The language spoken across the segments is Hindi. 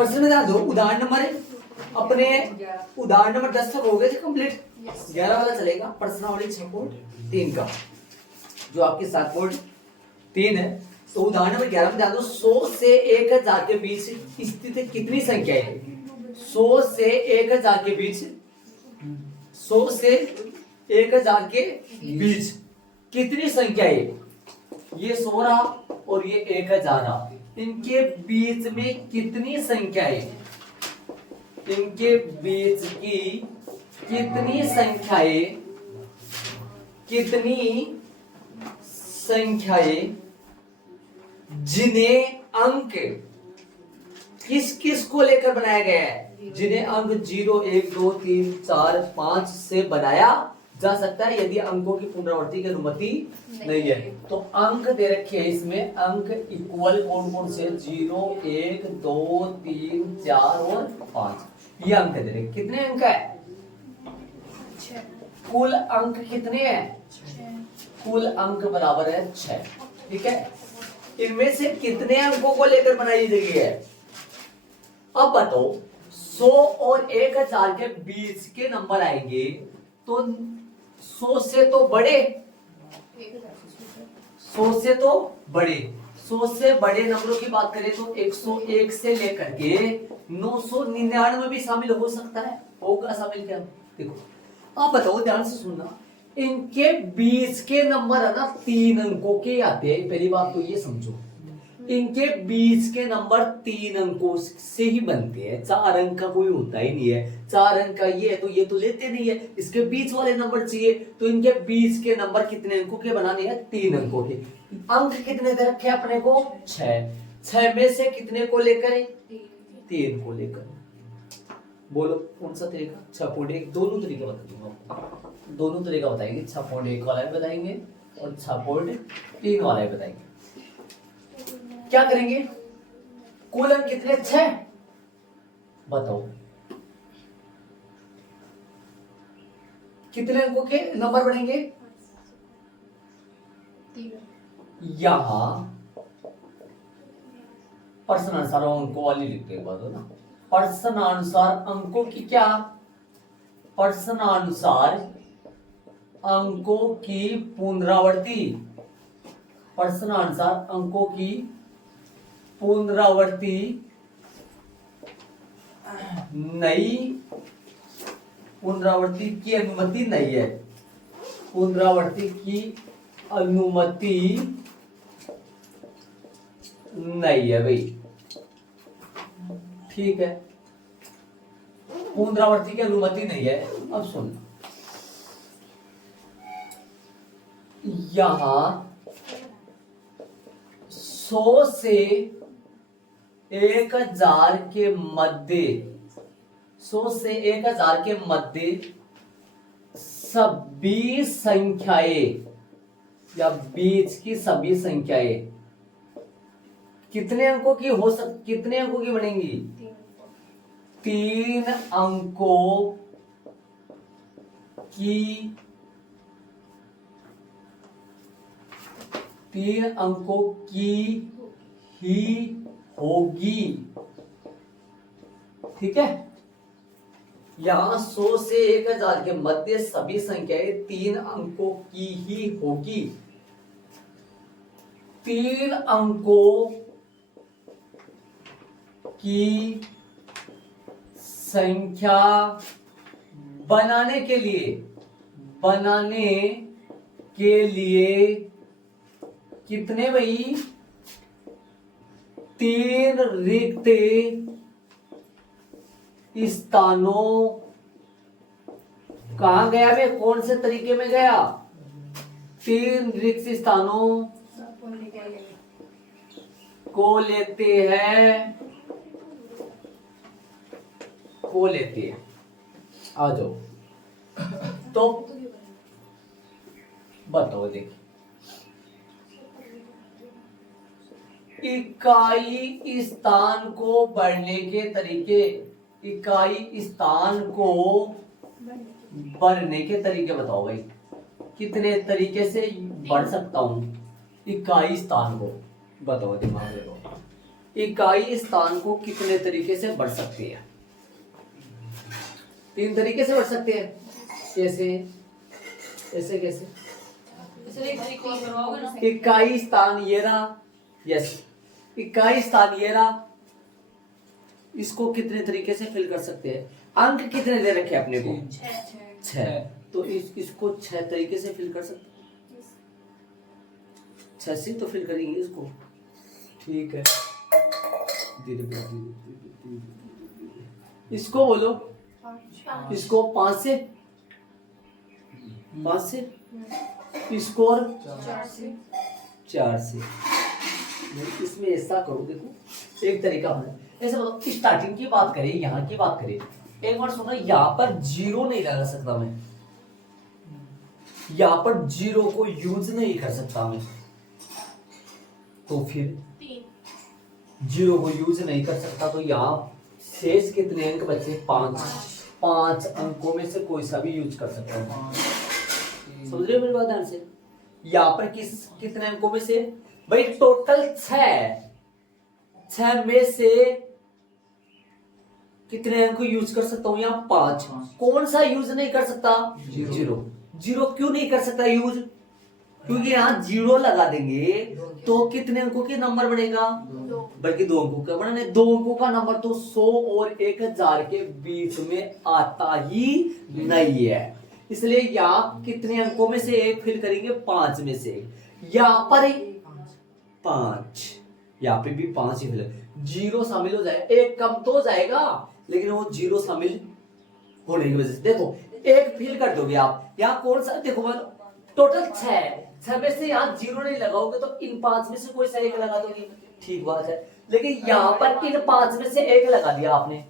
प्रश्न में ध्यान दो, उदाहरण नंबर अपने उदाहरण नंबर 10 तक हो गए थे कंप्लीट। 11 वाला चलेगा, प्रश्नावली 6.3 का, जो आपके 7.3 है। तो उदाहरण नंबर 11 में ध्यान दो, 100 से 1000 के बीच स्थित कितनी संख्या है? 100 से 1000 के बीच, 100 से 1000 के बीच कितनी संख्या है? ये 100 रहा और ये 1000 रहा, इनके बीच में कितनी संख्या है? इनके बीच की कितनी संख्याएं, कितनी संख्याएं जिन्हें अंक किस किस को लेकर बनाया गया है? जिन्हें अंक 0, 1, 2, 3, 4, 5 से बनाया जा सकता है यदि अंकों की पुनरावृत्ति की अनुमति नहीं है। तो अंक दे रखे हैं इसमें, अंक इक्वल कौन कौन से? 0, 1, 2, 3, 4 और 5। ये अंक दे रखे। कितने अंक है? 6। कुल अंक कितने हैं? 6। कुल अंक बराबर है 6। ठीक है, इनमें से कितने अंकों को लेकर बनाई गई है? अब बताओ, 100 और 1000 के बीच के नंबर आएंगे तो 100 से तो बड़े, 100 से तो बड़े, 100 से बड़े नंबरों की बात करें तो 101 से लेकर के 999 भी शामिल हो सकता है। होगा शामिल क्या? देखो अब बताओ, ध्यान से सुनना, इनके बीच के नंबर है ना 3 अंकों के आते हैं। पहली बात तो ये समझो, इनके बीच के नंबर 3 अंकों से ही बनते हैं, 4 अंक का कोई होता ही नहीं है। 4 अंक का ये है तो ये तो लेते नहीं है, इसके बीच वाले नंबर चाहिए। तो इनके बीच के नंबर कितने अंकों के बनाने हैं? 3 अंकों के। अंक कितने दे रखे हैं अपने को? 6। 6 में से कितने को लेकर? 3 को लेकर। बोलो कौन सा तरीका? 6.1। दोनों तरीका बता दूंगा आपको, दोनों तरीका बताएंगे। 6.1 वाला भी बताएंगे और 6.3 वाला भी बताएंगे। क्या करेंगे? कुल अंक कितने? 6। बताओ कितने अंकों के नंबर बढ़ेंगे? यहां प्रश्नानुसार अंकों वाली लिखते हैं बात हो ना, प्रश्नानुसार अंकों की क्या? प्रश्नानुसार अंकों की पुनरावृत्ति, प्रश्नानुसार अंकों की पुनरावृत्ति नई, पुनरावृत्ति की अनुमति नहीं है। पुनरावृत्ति की अनुमति नहीं है भाई। ठीक है, पुनरावृत्ति की अनुमति नहीं है। अब सुन, यहां 100 से 1000 के मध्य, 100 से 1000 के मध्य सभी संख्याएं या बीच की सभी संख्याएं कितने अंकों की हो कितने अंकों की बनेंगी? 3 अंकों की, 3 अंकों की ही होगी। ठीक है, यहां 100 से 1000 के मध्य सभी संख्याएं 3 अंकों की ही होगी। 3 अंकों की संख्या बनाने के लिए कितने भाई? 3 रिक्त स्थानों, कहां गया बे? कौन से तरीके में गया? 3 रिक्त स्थानों को लेते हैं, को लेते हैं। आ जाओ तो बताओ, देखिए इकाई स्थान को बढ़ने के तरीके, इकाई स्थान को बढ़ने के तरीके बताओ भाई। कितने तरीके से बढ़ सकता हूं इकाई स्थान को? बताओ, दिमाग लगाओ। इकाई स्थान को कितने तरीके से बढ़ सकती है? 3 तरीके से बढ़ सकते हैं। कैसे? ऐसे कैसे? इकाई स्थान ये रहा, यस, इकाई स्थान ये रहा, इसको कितने तरीके से फिल कर सकते हैं? अंक कितने दे रखे अपने को? 6। तो इसको 6 तरीके से फिल कर सकते हैं। 6 से तो फिल करेंगे इसको, ठीक है। धीरे धीरे इसको बोलो, इसको 5 से, 5 से, इसको और 4 से। इसमें ऐसा करो, देखो एक तरीका है ऐसे बताओ। स्टार्टिंग की बात करें, यहाँ की बात करें, एक बार सुनो, यहाँ पर 0 नहीं लगा सकता मैं, यहाँ पर 0 को यूज नहीं कर सकता मैं, तो फिर 0 को यूज नहीं कर सकता, तो यहाँ शेष कितने अंक बचे? 5। 5 अंकों में से कोई सा भी यूज कर सकता हूँ। समझ रहे हो मेरी बात ध्यान से? यहाँ पर कितने अंकों में से भाई? टोटल 6 में से कितने अंक यूज कर सकता हूँ? यहाँ 5। कौन सा यूज नहीं कर सकता? 0। 0 क्यों नहीं कर सकता यूज? क्योंकि यहाँ 0 लगा देंगे तो कितने अंकों के नंबर बनेगा? बल्कि 2 अंकों का बढ़ने। 2 अंकों का नंबर तो 100 और 1000 के बीच में आता ही नहीं है, इसलिए यहाँ कितने अंकों में से एक फिल करेंगे? 5 में से। यहाँ पर 5, यहाँ पे भी 5 ही फिल। 0 शामिल हो जाए, एक कम तो हो जाएगा, लेकिन वो 0 शामिल होने की वजह से देखो एक फिल कर दोगे आप। यहाँ कौन सा? देखो टोटल 6 में से यहाँ 0 नहीं लगाओगे तो इन 5 में से कोई सा एक लगा दोगे, ठीक बात है। लेकिन यहाँ पर इन 5 में से एक लगा दिया आपने,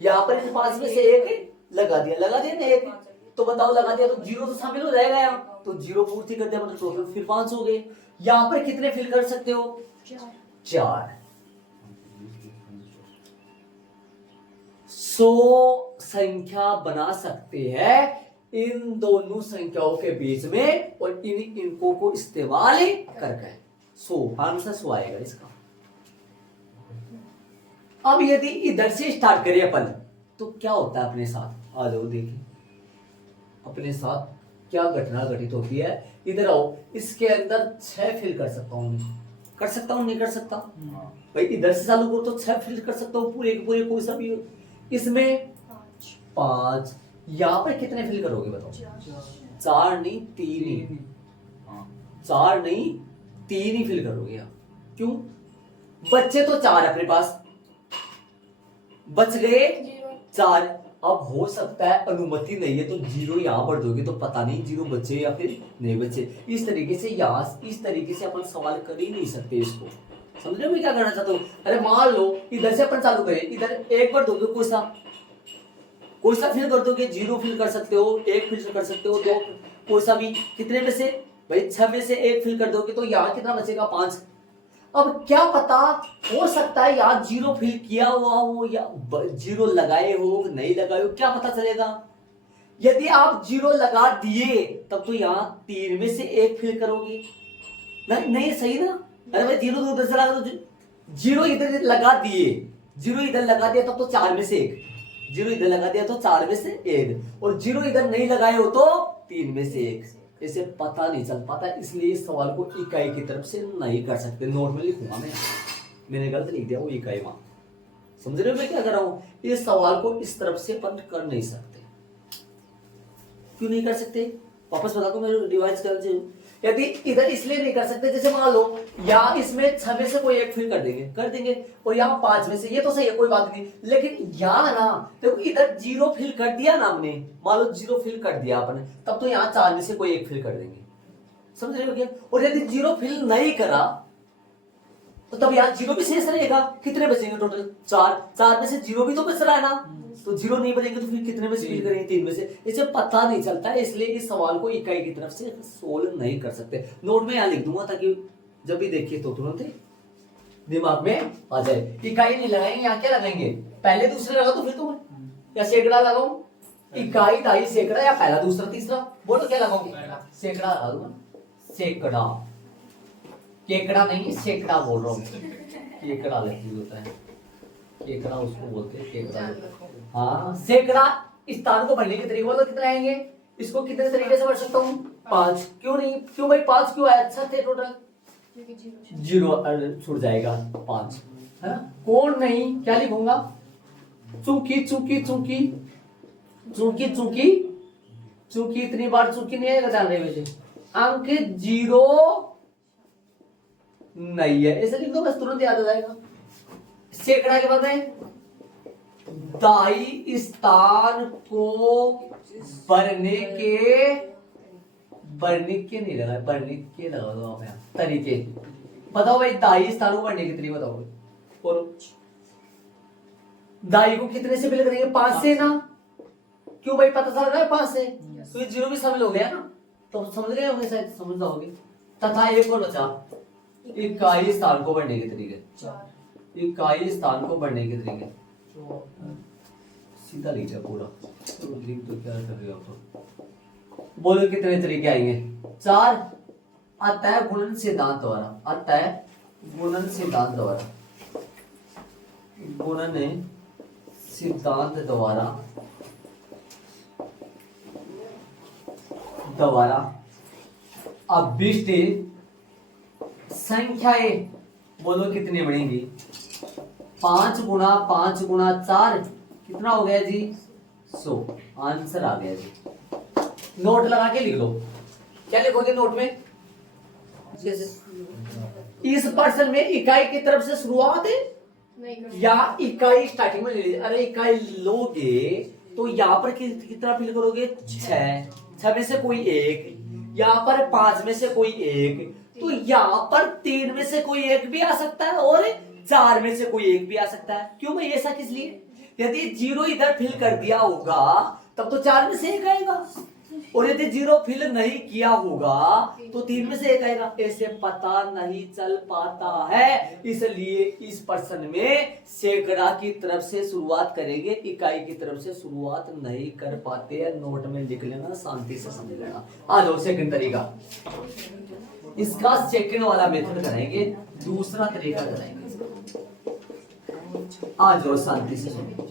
यहाँ पर इन 5 में से एक लगा दिया ना एक, तो बताओ लगा दिया तो 0 तो शामिल हो जाएगा यहाँ, तो 0 पूर्ति कर दिया, मतलब टोटल फिर 5 हो गए। यहाँ पर कितने फिल कर सकते हो? 4। 100 संख्या बना सकते हैं इन दोनों संख्याओं के बीच में, और इन इनको को इस्तेमाल करके 100 आंसर 100 आएगा इसका। अब यदि इधर से स्टार्ट करें अपन, तो क्या होता है अपने साथ? आ जाओ देखिए अपने साथ क्या घटना घटित होती है। इधर आओ, इसके अंदर 6 फिल कर सकता हूँ, कर सकता हूँ नहीं कर सकता? भाई इधर से चालू करो तो 6 फिल कर सकता हूँ पूरे के पूरे, कोई सा भी। इसमें 5, यहाँ पर कितने फिल करोगे बताओ? 4 नहीं 3 ही, 4 नहीं 3 ही फिल करोगे यहाँ। क्यों? बच्चे तो 4 अपने पास, बच गए 4। अब हो सकता है अनुमति नहीं है तो 0 यहाँ पर दोगे तो पता नहीं 0 बचे या फिर नहीं बचे। इस तरीके से यहाँ इस तरीके से अपन सवाल कर ही नहीं सकते इसको। समझ रहे हो मैं क्या करना चाहता हूँ? अरे मान लो इधर से अपन चालू करें, इधर एक बार दोगे कोई सा फिल कर दोगे, 0 फिल कर सकते हो, 1 फिल कर सकते हो, 2 कोई सा भी। कितने में से भाई? 6 में से 1 फिल कर दोगे तो यहाँ कितना बचेगा? 5। अब क्या पता, हो सकता है यहाँ 0 फिल किया हुआ हो या 0 लगाए हो नहीं लगाए हो, क्या पता चलेगा? यदि आप 0 लगा दिए तब तो यहाँ 3 में से 1 फिल करोगे, नहीं सही ना? अरे भाई 0 तो उधर से लगा दो, 0 इधर लगा दिए, 0 इधर लगा दिया तब तो 4 में से 1, 0 इधर लगा दिया तो 4 में से 1, और 0 इधर नहीं लगाए हो तो 3 में से 1। इसे पता नहीं चल पाता, इसलिए इस सवाल को इकाई की तरफ से नहीं कर सकते। नोट में लिखूंगा मैंने गलत लिख दिया वो इकाई वहां। समझ रहे हो मैं क्या कर रहा हूं? इस सवाल को इस तरफ से अपन कर नहीं सकते। क्यों नहीं कर सकते? वापस बता दो, मैं रिवाइज कर। यदि इधर इसलिए नहीं कर सकते, जैसे मान लो यहाँ इसमें 6 में से कोई एक फिल कर देंगे, और यहाँ 5 में से, ये तो सही है कोई बात नहीं, लेकिन यहाँ ना देखो इधर 0 फिल कर दिया ना हमने, मान लो 0 फिल कर दिया आपने, तब तो यहाँ 4 में से कोई एक फिल कर देंगे। समझ रहे हो क्या? और यदि 0 फिल नहीं करा तो तब यहाँ 0 भी शेष रहेगा। कितने बचेंगे टोटल? 4 में से 0 भी तो बच रहा है ना, तो 0 नहीं बचेंगे तो फिर कितने में से फिल करेंगे? 3 में से। इसे पता नहीं चलता है, इसलिए इस सवाल को इकाई की तरफ से सोल्व नहीं कर सकते। नोट में यहाँ लिख दूंगा ताकि जब भी देखिए तो तुरंत दिमाग में आ जाए। इकाई नहीं लगाएंगे, यहाँ क्या लगाएंगे? पहले दूसरे लगा तो फिर तुम, या सैकड़ा लगाऊ? इकाई, दाई, सैकड़ा, या पहला दूसरा तीसरा बोलो क्या लगाओगे? सैकड़ा लगा दूंगा। सैकड़ा, केकड़ा नहीं सैकड़ा बोल रहा हूँ। केकड़ा अलग चीज होता है, केकड़ा उसको बोलते हैं केकड़ा। जान रखो। हाँ सैकड़ा स्थान को बढ़ने के तरीके बोलो कितने आएंगे, इसको कितने तरीके से बढ़ सकता हूँ 5। क्यों नहीं, क्यों भाई 5 क्यों आया, अच्छा थे टोटल क्योंकि जीरो जीरो छूट जाएगा 5 है ना। कौन नहीं, क्या लिखूंगा, चूंकि चूंकि चूंकि चूंकि चूंकि चूंकि इतनी बार चूंकि नहीं आएगा, ध्यान रहे वैसे अंक जीरो नहीं है, ऐसे लिख दो बस तुरंत याद आ जाएगा। सैकड़ा के बाद में दाई स्थान को बढ़ने के नहीं लगा, बढ़ने के लगा दो आप यहाँ तरीके। बताओ भाई दाई स्थान को बढ़ने के तरीके बताओ, बोलो दाई को कितने से बिल करेंगे 5 से ना, क्यों भाई पता चल रहा है 5 से, तो ये जीरो भी शामिल हो गया ना, तो समझ गए होंगे, शायद समझ जाओगे। तथा एक और बचा इकाई स्थान को बढ़ने के तरीके, 4 इकाई स्थान को बढ़ने के तरीके सीधा लिख दिया पूरा, तो लिख तो क्या कर रहे हो आप, बोलो कितने तरीके आएंगे 4। अतः गुणन सिद्धांत द्वारा, अतः गुणन सिद्धांत द्वारा, गुणन सिद्धांत द्वारा अभिष्ट संख्याएं बोलो कितनी बढ़ेंगी, 5 गुणा 5 गुणा 4 कितना हो गया जी 100, आंसर आ गया जी। नोट लगा के लिख लो, क्या लिखोगे नोट में, इस पर्सन में इकाई की तरफ से शुरुआत है नहीं कर या इकाई स्टार्टिंग में ले लीजिए, अरे इकाई लोगे तो यहाँ पर कितना फिल करोगे 6 में से कोई एक, यहाँ पर 5 में से कोई एक, तो यहाँ पर 3 में से कोई एक भी आ सकता है और 4 में से कोई एक भी आ सकता है। क्यों भाई ऐसा किस लिए, यदि जीरो इधर फिल कर दिया होगा तब तो 4 में से एक आएगा, और यदि जीरो फिल नहीं किया होगा तो 3 में से एक आएगा, ऐसे पता नहीं चल पाता है। इसलिए इस प्रश्न में सैकड़ा की तरफ से शुरुआत करेंगे, इकाई की तरफ से शुरुआत नहीं कर पाते हैं। नोट में लिख लेना, शांति से समझ लेना। आ जाओ सेकंड तरीका, इसका सेकंड वाला मेथड कराएंगे, दूसरा तरीका कराएंगे। आ जाओ शांति से सुनो,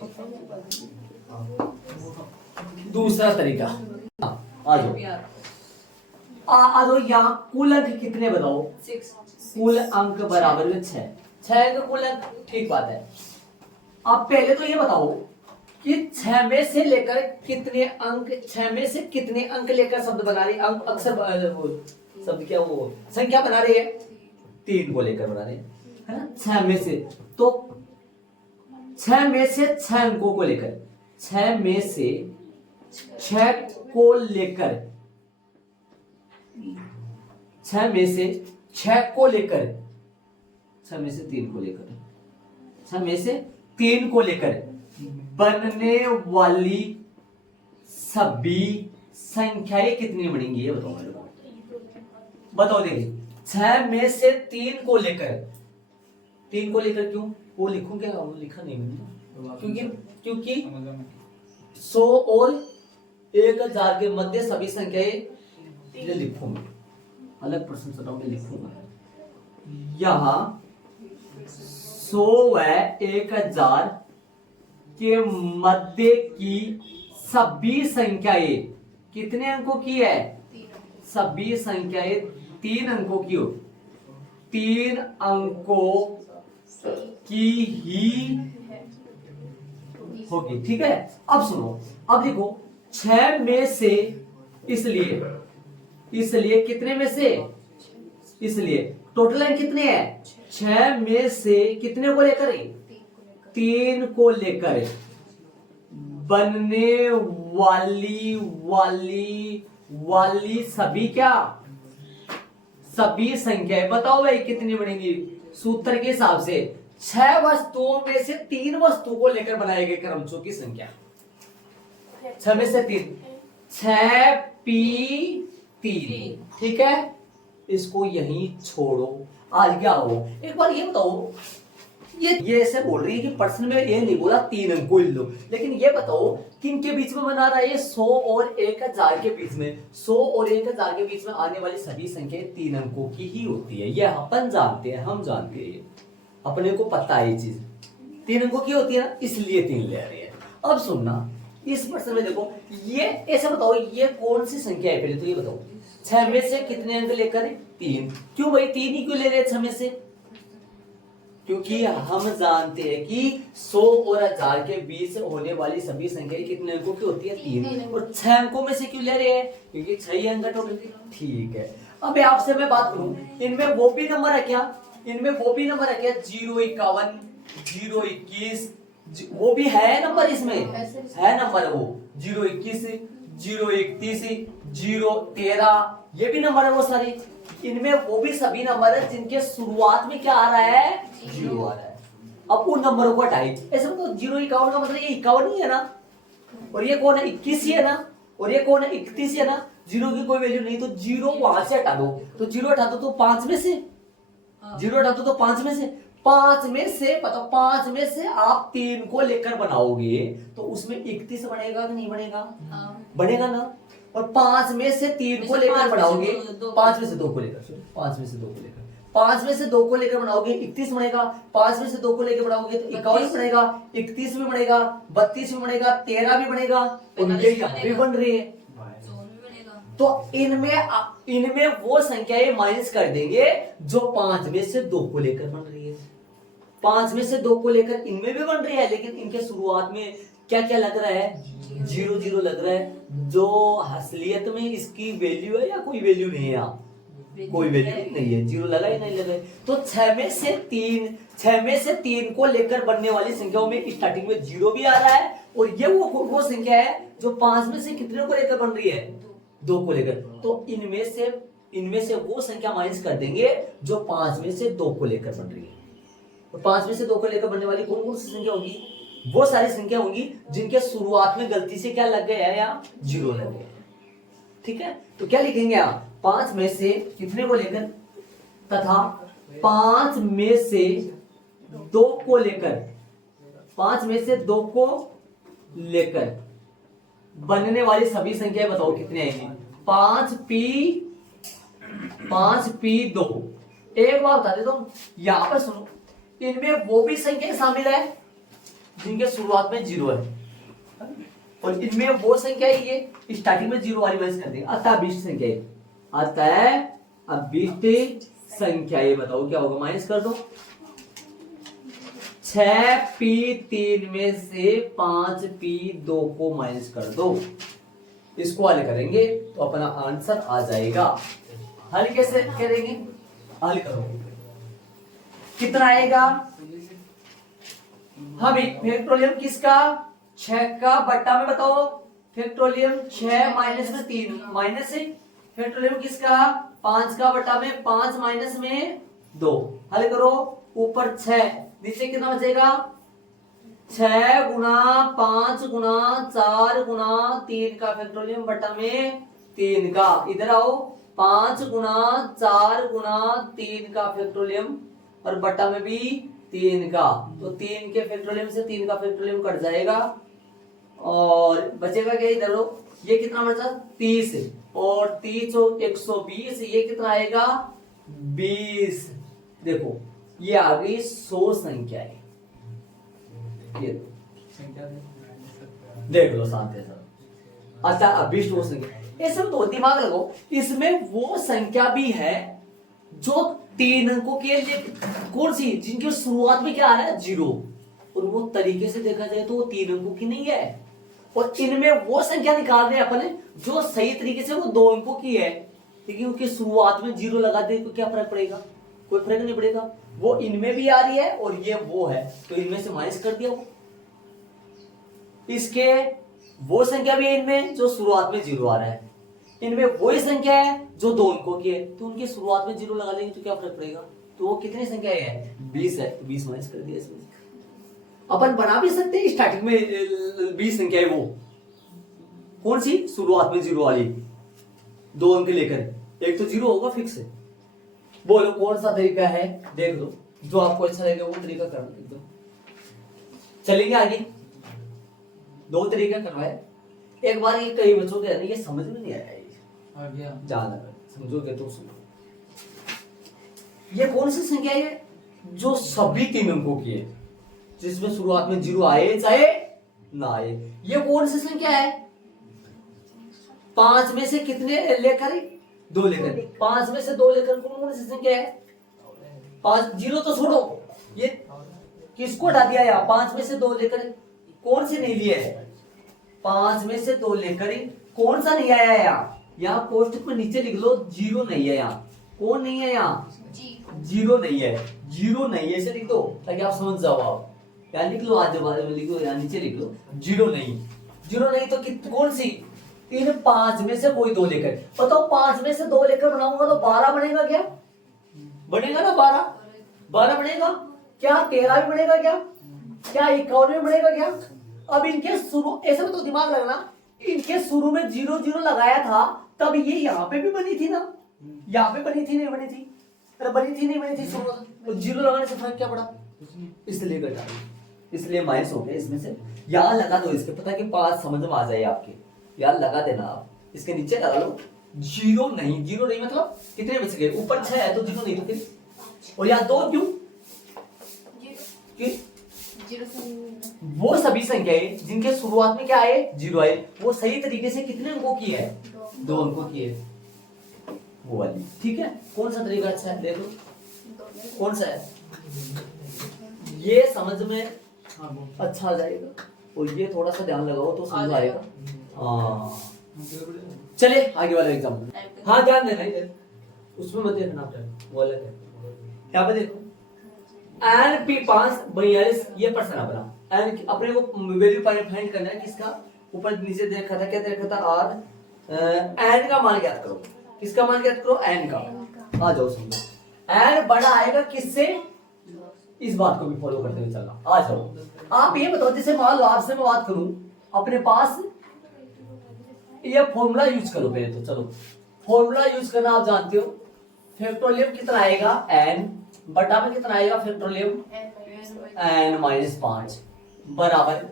दूसरा तरीका आ जाओ। आ जाओ यहाँ कुल अंक कितने बताओ, 6 कुल अंक बराबर में 6 का कुल अंक, ठीक बात है। आप पहले तो ये बताओ कि 6 में से लेकर कितने अंक, 6 में से कितने अंक लेकर शब्द बना रही, अंक अक्सर शब्द क्या वो संख्या बना रही है, 3 को लेकर बना रही है ना। 6 में से, तो 6 में से 6 अंकों को लेकर, 6 में से 6 को लेकर, 6 में से 6 को लेकर, 6 में से 3 को लेकर, 6 में से 3 को लेकर बनने वाली सभी संख्याएं कितनी बनेंगी ये बताओ मेरे को, बताओ। देखिए 6 में से 3 को लेकर, 3 को लेकर क्यों वो लिखूं क्या, वो लिखा नहीं मैंने, क्योंकि 100 और 1000 के मध्य सभी संख्याएं ये लिखूंगा, अलग प्रश्न चलाओ में लिखूंगा। यहाँ 100 व 1000 के मध्य की सभी संख्याएं कितने अंकों की है, सभी संख्याएं 3 अंकों की हो, 3 अंकों की ही होगी, ठीक है। अब सुनो, अब देखो 6 में से, इसलिए कितने में से, इसलिए टोटल अंक कितने हैं, 6 में से कितने को लेकर, 3 को लेकर बनने वाली सभी क्या, सभी संख्याएं बताओ भाई कितनी बनेंगी। सूत्र के हिसाब से 6 वस्तुओं में से 3 वस्तु को लेकर बनाए गए क्रमचों की संख्या, 6 में से 3, 6p3, ठीक है। इसको यहीं छोड़ो, आज क्या हो, एक बार ये बताओ, ये ऐसे बोल रही है कि प्रश्न में ये नहीं बोला 3 अंक को लो, लेकिन ये बताओ किन के बीच में बना रहा है, 100 और 1000 के बीच में, 100 और 1000 के बीच में आने वाली सभी संख्याएं 3 अंकों की ही होती है, ये अपन जानते हैं, हम जानते हैं, अपने को पता है ये चीज 3 अंकों की होती है ना, इसलिए 3 ले रही है। अब सुनना, इस प्रश्न में देखो, ये ऐसा बताओ ये कौन सी संख्या है, पहले तो ये बताओ 6 में से कितने अंक लेकर 3। क्यों भाई 3 ही क्यों ले रहे हैं 6 में से? क्योंकि हम जानते हैं कि 100 और 1000 के बीच होने वाली सभी संख्याएं कितने अंकों की होती है 3, और 6 अंकों में से क्यों ले रहे हैं? क्योंकि 6 ही अंक टोटल। ठीक है, अब आपसे मैं बात करूं, इनमें वो भी नंबर है क्या? इनमें वो भी नंबर है क्या? 051, 021, वो भी है नंबर, इसमें है नंबर, वो 021, 031, 013, ये भी नंबर है वो सारे। इनमें वो भी सभी नंबर है जिनके शुरुआत में क्या आ रहा है? 0 आ रहा है। अब उन नंबरों को हटाइए, ऐसे तो 051 का मतलब ये 51 ही है ना, और ये कौन है? 21 ही है ना, और ये कौन है? 31 है ना। 0 की कोई वैल्यू नहीं, तो 0 वहां से हटा दो, तो 0 हटा दो तो 5 में से, 0 हटा दो तो 5 में से, 5 में से पता, 5 में से आप 3 को लेकर बनाओगे तो उसमें 31 बनेगा कि नहीं बनेगा? बनेगा ना। और 5 में से 3 को लेकर बनाओगे, 5 में से 2 को लेकर, 5 में से 2 को लेकर, 5 में से 2 को लेकर बनाओगे 31 बनेगा। 5 में से 2 को लेकर बनाओगे तो 51 बनेगा, 31 भी बनेगा, 32 भी बनेगा, 13 भी बनेगा, और ये यहाँ भी बन रही है। तो इनमें वो संख्याएं माइनस कर देंगे जो 5 में से 2 को लेकर बन रही है। 5 में से 2 को लेकर इनमें भी बन रही है, लेकिन इनके शुरुआत में क्या क्या लग रहा है? 0 0 लग रहा है, जो असलियत में इसकी वैल्यू है या कोई वैल्यू नहीं है? यहाँ कोई वैल्यू नहीं है, 0 लगा ही नहीं लगा है। तो 6 में से 3 को लेकर बनने वाली संख्याओं में स्टार्टिंग में 0 भी आ रहा है, और ये वो संख्या है जो 5 में से कितने को लेकर बन रही है? 2 को लेकर। तो इनमें से वो संख्या माइनस कर देंगे जो 5 में से 2 को लेकर बन रही है। और 5 में से 2 को लेकर बनने वाली कौन कौन सी संख्या होगी? वो सारी संख्या होंगी जिनके शुरुआत में गलती से क्या लग गया है? या 0 लग गया। ठीक है, तो क्या लिखेंगे आप? 5 में से कितने को लेकर, तथा 5 में से 2 को लेकर, 5 में से 2 को लेकर बनने वाली सभी संख्याएं बताओ कितने आएंगी? 5p2। एक बात बता देता हूं, यहां पर सुनो, इनमें वो भी संख्या शामिल है जिनके शुरुआत में 0 है, और इनमें वो संख्या ये स्टार्टिंग में 0 वाली माइनस कर देंगे। अतः अभिष्ट संख्या, अतः अभिष्ट संख्या ये बताओ क्या होगा? माइनस कर दो। 6p3 में से 5p2 को माइनस कर दो, इसको हल करेंगे तो अपना आंसर आ जाएगा। हल कैसे करेंगे? हल करो, कितना आएगा? हाँ भाई, फैक्टोरियम किसका? 6 का बट्टा में बताओ। फैक्टोरियम 6 माइनस में 3 माइनस 1। फैक्टोरियम किसका? 5 का बट्टा में 5 माइनस में 2। हल करो, ऊपर 6, नीचे कितना बचेगा? 6 गुना 5 गुना 4 गुना 3 का फैक्टोरियम बट्टा में 3 का। इधर आओ, 5 गुना 4 गुना 3 का फैक्टोरियम, और बट्टा में भी 3 का। तो 3 के फैक्टोरियम से 3 का फैक्टोरियम कट जाएगा, और बचेगा क्या? इधर लो, ये कितना बचा? 30, और 30 और 120, ये कितना आएगा? 20। देखो ये आ गई 100 संख्या है। ये देख लो साथ के साथ। अच्छा, अभिष्ट वो संख्या, इसमें तो दिमाग लगाओ, इसमें वो संख्या भी है जो 3 अंकों के लिए, कौन सी? जिनकी शुरुआत में क्या आ रहा है? 0, और वो तरीके से देखा जाए तो वो 3 अंकों की नहीं है। और इनमें वो संख्या निकाल रहे हैं अपने जो सही तरीके से वो 2 अंकों की है, लेकिन उनकी शुरुआत में 0 लगा दे तो क्या फर्क पड़ेगा? कोई फर्क नहीं पड़ेगा। वो इनमें भी आ रही है और ये वो है, तो इनमें से माइनस कर दिया वो। इसके वो संख्या भी है इनमें जो शुरुआत में 0 आ रहा है, इनमें वही संख्या है जो 2 अंकों की है, तो उनकी शुरुआत में 0 लगा लेंगे तो क्या फर्क पड़ेगा? तो वो कितनी संख्या है? 20 है, तो 20 माइनस कर दिया इसमें। अपन बना भी सकते हैं स्टार्टिंग में 20 संख्या है, वो कौन सी? शुरुआत में 0 वाली, 2 अंक लेकर, एक तो 0 होगा फिक्स है। बोलो कौन सा तरीका है? देख लो, जो आपको अच्छा लगेगा वो तरीका करना एकदम। चलेंगे आगे, 2 तरीका करवाए। एक बार ये कई बच्चों के ये समझ में नहीं आया, ज्यादा समझोगे तो सुनो। ये कौन सी संख्या है? जो सभी 3 अंकों की है, जिसमें शुरुआत में 0 आए चाहे ना आए। ये कौन सी संख्या है? 5 में से कितने लेकर? 2 लेकर। 5 में से 2 लेकर कौन सी संख्या है? 5। 0 तो छोड़ो, ये किसको हटा दिया यार? 5 में से 2 लेकर कौन सी नहीं लिए है? 5 में से 2 लेकर कौन सा नहीं आया यहाँ? यहाँ पोस्ट पर नीचे लिख लो 0 नहीं है यहाँ। कौन नहीं है यहाँ? 0 नहीं है। 0 नहीं है, इसे लिख दो ताकि आप समझ जाओ। आप यहाँ लिख लो, आज लिख लो, यहाँ नीचे लिख लो 0 नहीं। 0 नहीं तो कौन सी? इन 5 में से कोई 2 लेकर। बताओ 5 में से 2 लेकर बनाऊंगा तो 12 बनेगा क्या? बनेगा ना 12? 12 बनेगा क्या? 13 भी बनेगा क्या? क्या 51 भी बनेगा क्या? अब इनके शुरू, ऐसे में तो दिमाग लगना, इनके शुरू में 0 लगाया था तब ये यहाँ पे भी बनी थी ना? यहाँ पे बनी थी नहीं बनी थी? अरे बनी थी नहीं बनी थी? शुरू तो 0 लगाने से फर्क क्या पड़ा? इसलिए घटा, इसलिए माइनस हो गया इसमें से। यहाँ लगा दो इसके, पता कि 5 समझ में आ जाए आपके, यहाँ लगा देना आप। इसके नीचे लगा लो 0 नहीं। 0 नहीं मतलब कितने बच गए? ऊपर 6 है तो 0 नहीं तो फिर, और यहाँ 2 क्यों? वो सभी संख्याएं जिनके शुरुआत में क्या आए? 0 आए, वो सही तरीके से कितने अंकों की है? 2 अंकों की है, वो वाली। ठीक है, कौन सा तरीका अच्छा है? देखो कौन सा है, ये समझ में अच्छा आ जाएगा, और ये थोड़ा सा ध्यान लगाओ तो समझ आएगा। हाँ चलिए आगे वाला एग्जाम्पल। हाँ ध्यान देना, उसमें मत देखना आप, वो अलग है। यहाँ पे देखो एन पी 5 42, ये पर्सन अपना एन अपने को वैल्यू फाइंड करना है किसका? ऊपर नीचे देखा था, क्या देखा था? आर एन का मान ज्ञात करो। किसका मान ज्ञात करो? एन का। आ जाओ समझो, एन बड़ा आएगा किससे? इस बात को भी फॉलो करते हुए चलना। आ जाओ, आप ये बताओ, जैसे मान लो आपसे मैं बात करूं, अपने पास ये फॉर्मूला यूज करो पहले तो। चलो फॉर्मूला यूज करना आप जानते हो। फैक्टोरियम कितना आएगा? एन बटा में कितना आएगा? फैक्टोरियम एन माइनस 5 बराबर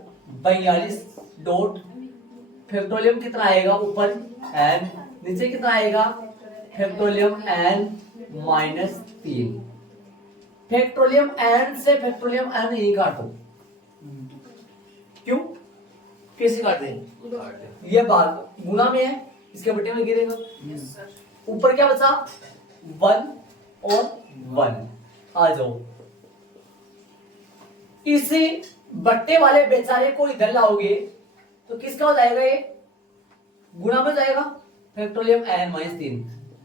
42 डॉट फैक्टोरियम कितना आएगा? ऊपर एन, नीचे कितना आएगा? फैक्टोरियम एन माइनस 3। फैक्टोरियम एन से फैक्टोरियम एन यही काटो। क्यों? कैसे काट दें? ये भाग गुना में है, इसके बट्टे में गिरेगा। ऊपर क्या बचा? 1 और 1। आ जाओ, इसी बट्टे वाले बेचारे को इधर लाओगे तो किसका हो जाएगा? ये गुना में जाएगा, फैक्टोरियम एन माइनस 3।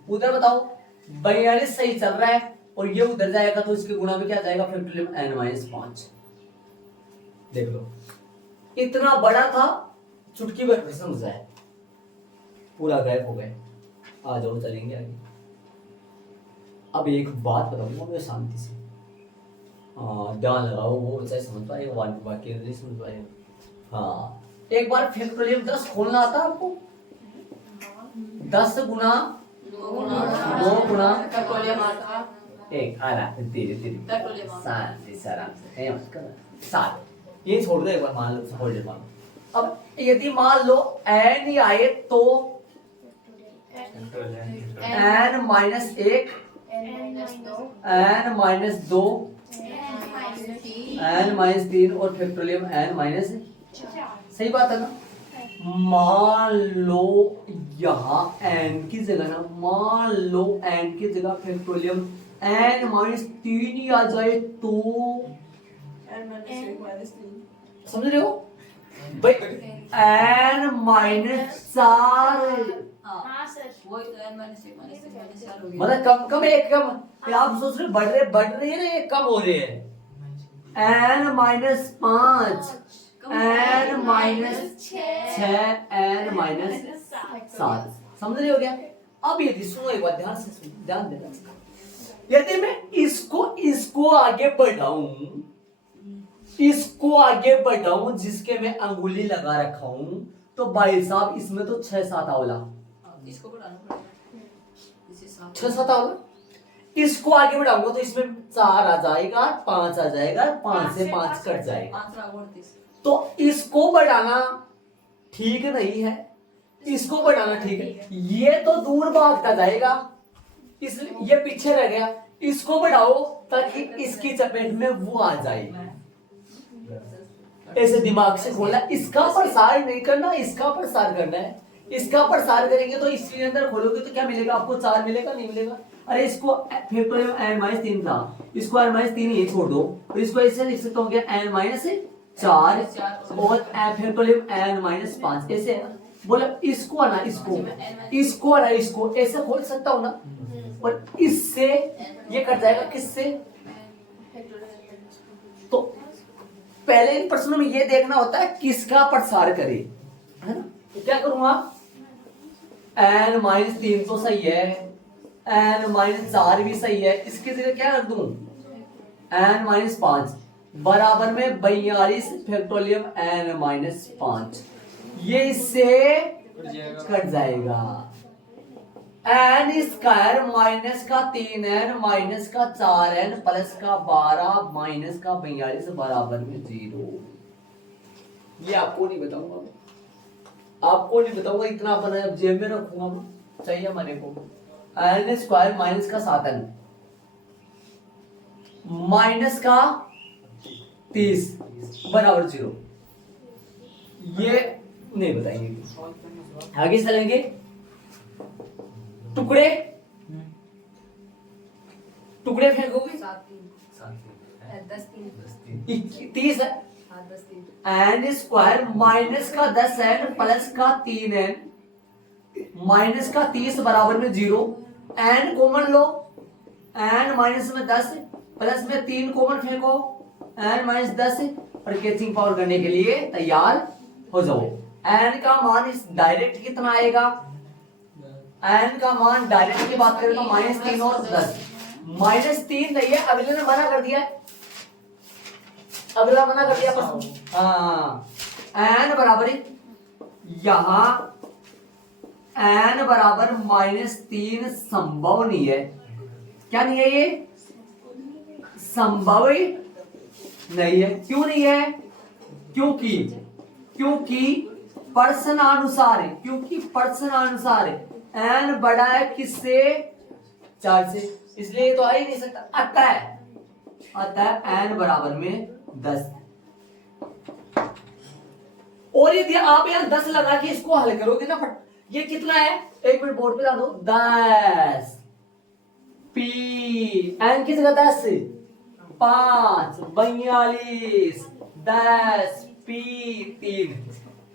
उधर बताओ 42 सही चल रहा है और ये उधर जाएगा तो इसके गुना में क्या जाएगा? फैक्टोरियम एन माइनस 5। देख लो, इतना बड़ा था, चुटकी भर में समझ आया, पूरा गायब हो गया। आ जाओ चलेंगे आगे। अब एक बात बताऊंगा मैं शांति से, ध्यान लगाओ, वो बच्चा समझ पाएगा, बाकी नहीं समझ पाएगा। हाँ, एक बार फैक्टोरियल 10 खोलना आता है आपको? 10 गुना 2 गुना 1 आ रहा है, धीरे धीरे शांति से आराम से 7। ये छोड़ दो एक बार, मान लो होल्ड मान लो। अब यदि मान लो एन ही आए तो n minus 1, n minus 2, n minus 3 और फैक्टोरियम एन माइनस। सही बात है ना? मान लो यहाँ एन की जगह ना, मान लो एन की जगह फैक्टोरियम एन माइनस 3 ही आ जाए तो समझ रहे हो भाई? एन माइनस 4 मतलब कम कम एक कम, आप सोच रहे बढ़ रहे हैं ना, ये कम हो रहे हैं। N minus 5, n minus 6, n minus 7। समझ रहे हो क्या? अब यदि सुनो एक बात ध्यान से सुनो, ध्यान देना, यदि मैं इसको आगे बढ़ाऊं, इसको आगे बढ़ाऊं जिसके मैं अंगुली लगा रखा हूं, तो भाई साहब इसमें तो 6-7 आवला, इसको बढ़ाना पड़ेगा, 6-7 आवला। इसको आगे बढ़ाऊंगा तो इसमें 4 आ जाएगा, 5 आ जाएगा, 5 से 5 कट जाएगा। तो इसको बढ़ाना ठीक नहीं है, इसको बढ़ाना ठीक है। ये तो दूर भागता जाएगा, इसलिए ये पीछे रह गया। इसको बढ़ाओ ताकि इसकी चपेट में वो आ जाए। ऐसे दिमाग से खोलना, इसका प्रसार नहीं करना, इसका प्रसार करना है। इसका प्रसार करेंगे तो इसके अंदर खोलोगे तो क्या मिलेगा आपको? 4 मिलेगा, नहीं मिलेगा? अरे इसको फैक्टोरियल n-3 था, इसको n-3 ये छोड़ दो, तो इसको ऐसे लिख सकता हूँ क्या n-4 और फैक्टोरियल n-5 ऐसे है ना। बोला इसको ना इसको ना इसको ऐसे खोल सकता हूँ ना, और इससे ये कट जाएगा किससे? तो पहले इन प्रश्नों में ये देखना होता है किसका प्रसार करे, है ना। तो क्या करूंगा? n-3 तो सही है, n-4 भी सही है, इसकी जगह क्या कर दूं? n-5 बराबर में 42 फैक्टोरियल n-5, ये इससे कट जाएगा। n स्क्वायर माइनस का 3n माइनस का 4n प्लस का 12 माइनस का 42 बराबर में 0। ये आपको नहीं बताऊंगा, आपको नहीं बताऊंगा, इतना अपना जेब में रखूंगा, चाहिए हमारे को। n स्क्वायर माइनस का 7n माइनस का 30 बराबर 0, ये नहीं बताएंगे। आगे चलेंगे। टुकड़े टुकड़े फेंकोगे 30 है, n स्क्वायर माइनस का 10n प्लस का 3n माइनस का 30 बराबर में 0। n कॉमन लो, n माइनस में 10 प्लस में 3 कॉमन फेंको, n माइनस 10 और कैचिंग पावर करने के लिए तैयार हो जाओ। n का मान इस डायरेक्ट कितना आएगा? n का मान डायरेक्ट की बात करें तो -3 और 10, -3 नहीं है, अगले ने मना कर दिया है, अगला मना कर दिया प्रश्न। हाँ, n बराबर यहां n बराबर -3 संभव नहीं है। क्या नहीं है? ये संभव नहीं है। क्यों नहीं है? क्योंकि प्रश्नानुसार n बड़ा है किससे? 4 से, इसलिए तो आ ही नहीं सकता। अतः n बराबर में 10। और यदि आप यहाँ 10 लगा के इसको हल करोगे ना, ये कितना है? एक मिनट बोर्ड पे ला दो। 10 p n की जगह 10 5 42 10 p 3,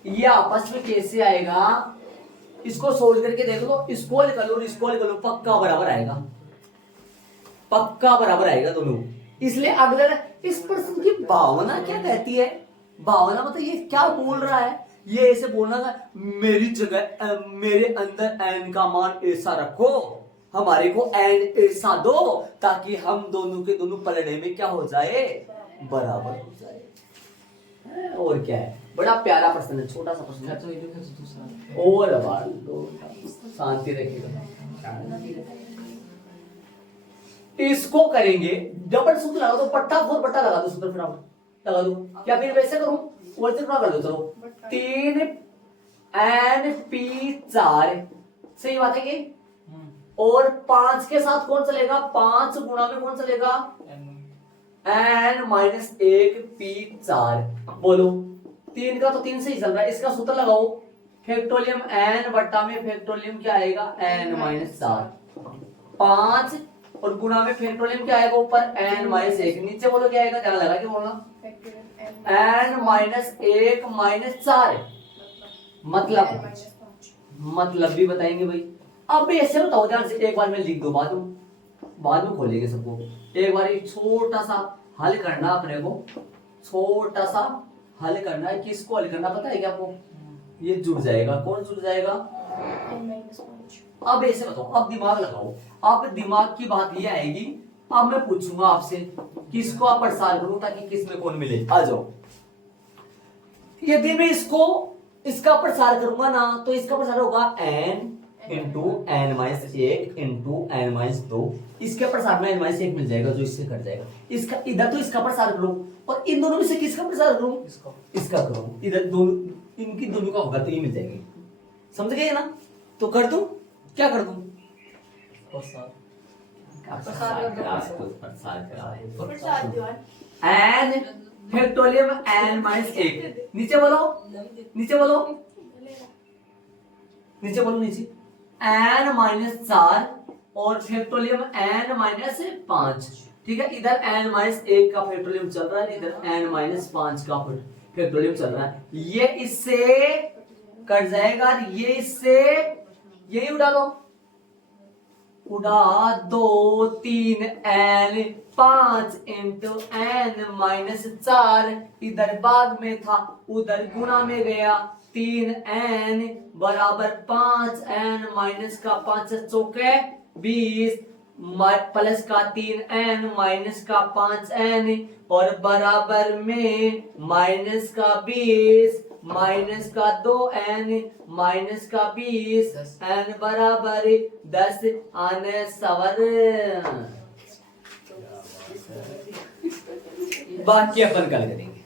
ये आपस में कैसे आएगा? इसको सोल्व करके देख लो, स्क्वायर कर लो, पक्का बराबर आएगा, पक्का बराबर आएगा दोनों। इसलिए अगले इस प्रश्न की भावना क्या कहती है? भावना मतलब ये क्या बोल रहा है? ये ऐसे बोलना था, मेरी जगह मेरे अंदर n का मान ऐसा रखो, हमारे को n ऐसा दो, ताकि हम दोनों के दोनों पलड़े में क्या हो जाए? बराबर हो जाए। और क्या है? बड़ा प्यारा प्रश्न है, छोटा सा प्रश्न है। और शांति रखिएगा। इसको करेंगे, डबल सूत्र लगा दो, पट्टा फोर पट्टा लगा दो, सूत्र फिर लगा दो। क्या फिर वैसे करूं? और कितना कर दो? चलो 3 n p 4 सही बात है कि? और 5 के साथ कौन चलेगा? 5 गुणा में कौन चलेगा? n-1 p 4। बोलो 3 का तो 3 से ही चल रहा है, इसका सूत्र लगाओ। फैक्टोरियम n बट्टा में फैक्टोरियम क्या आएगा? n-4। 5 और गुणा में फैक्टोरियम क्या आएगा? ऊपर n-1। नीचे बोलो क्या आएगा? ध्यान लगा के बोलना। n-1 -4 मतलब भी बताएंगे भाई। अब ऐसे बताओ ध्यान से, एक बार में लिख दो, बाद में खोलेंगे सबको। एक बार एक छोटा सा हल करना अपने को, छोटा सा हल करना है। किसको हल करना पता है क्या आपको? ये जुड़ जाएगा। कौन जुड़ जाएगा? अब ऐसे बताओ, अब दिमाग लगाओ। अब दिमाग की बात ये आएगी, अब मैं पूछूंगा आपसे किसको आप प्रसार करूं ताकि किस में कौन मिले। आ जाओ। यदि मैं इसका प्रसार करूंगा ना, तो इसका प्रसार होगा n into n-1 into n-2। इसके प्रसार में n-1 मिल जाएगा, जो इससे कट जाएगा। इसका इधर तो इसका प्रसार करो, और इन दोनों में से किसका प्रसार करूं? इसका करो। इधर दोनों, इनकी दोनों का होगा तो ये मिल जाएगी। समझ गए ना? तो कर दूं? क्या कर दूं? प्रसाद दीवान एन फैक्टोरियम एन माइनस 1 नीचे बोलो नीचे बोलो नीचे बोलो नीचे एन माइनस 4 और फैक्टोरियम एन माइनस 5 ठीक है। इधर एन माइनस 1 का फैक्टोरियम चल रहा है, इधर एन माइनस 5 का फैक्टोरियम चल रहा है। ये इससे कट जाएगा, ये इससे यही उड़ा लो, उड़ा 2 3 एन 5 इंटू एन माइनस 4 इधर भाग में था उधर गुणा में गया 3 एन बराबर 5 एन माइनस का 5 चौके 20 प्लस का 3 एन माइनस का 5 एन और बराबर में माइनस का 20 माइनस का 2 एन माइनस का 20 एन बराबर 10 आने सवर। बाकी अपन कल करेंगे।